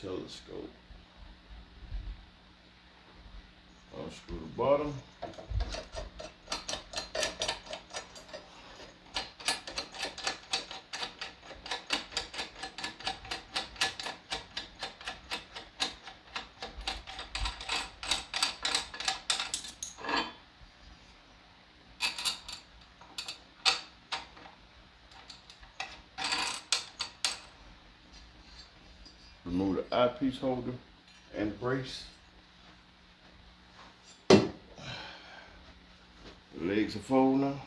Telescope. Unscrew the bottom. Remove the eyepiece holder and brace. The legs are fold now.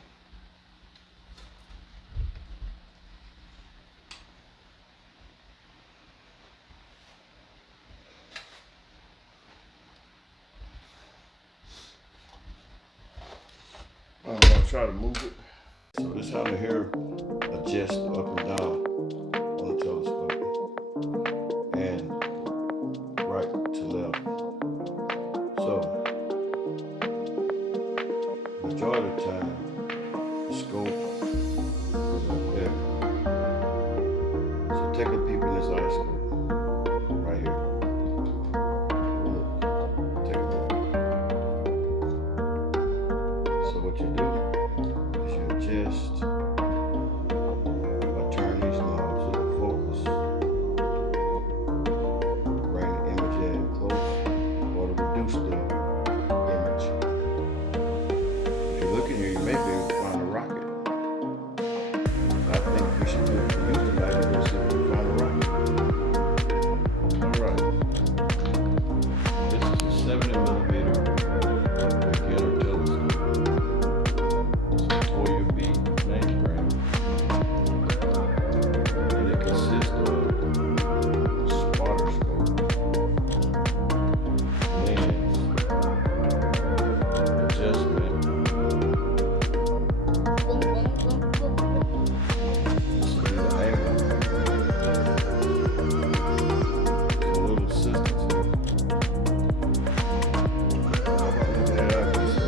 I'm gonna try to move it. So this is how the hair adjusts up and down on the telescope, and right to left. So majority of the time, the scope is up there. So take a peep in this eye scope right here. Look, take a look. So what you do is you adjust by turning these knobs to the focus. Bring the image in close or to reduce the image. If you look in here, you may be able to find a rocket. I think we should do it for you tonight and go see if we can find a rocket. Alright. This is a 70mm beginner telescope. It's a Toyerbee mainframe. And it consists of a spotter scope, lens, adjustment. This will be the angle. It's a little assistance here. How about looking at that piece of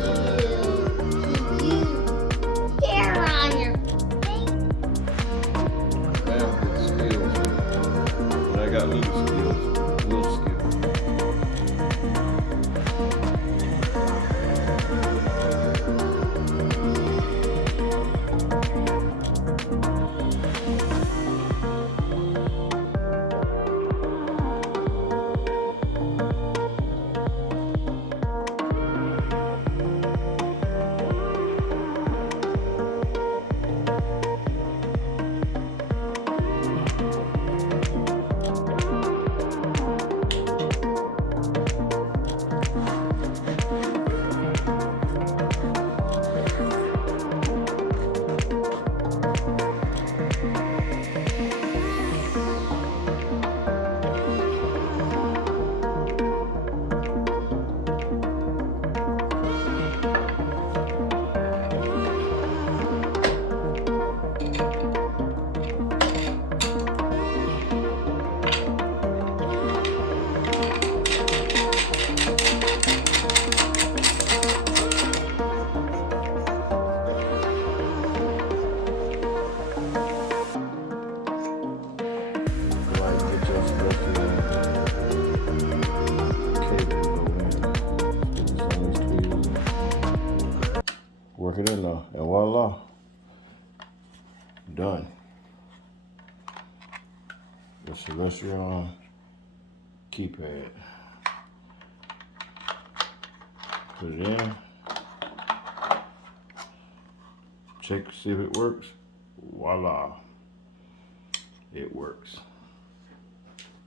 Hair on your face. man with skills. And I got little skills. Little skills. Work it in now, and voila, done. The Celestron keypad. Put it in. Check, see if it works. Voila, it works.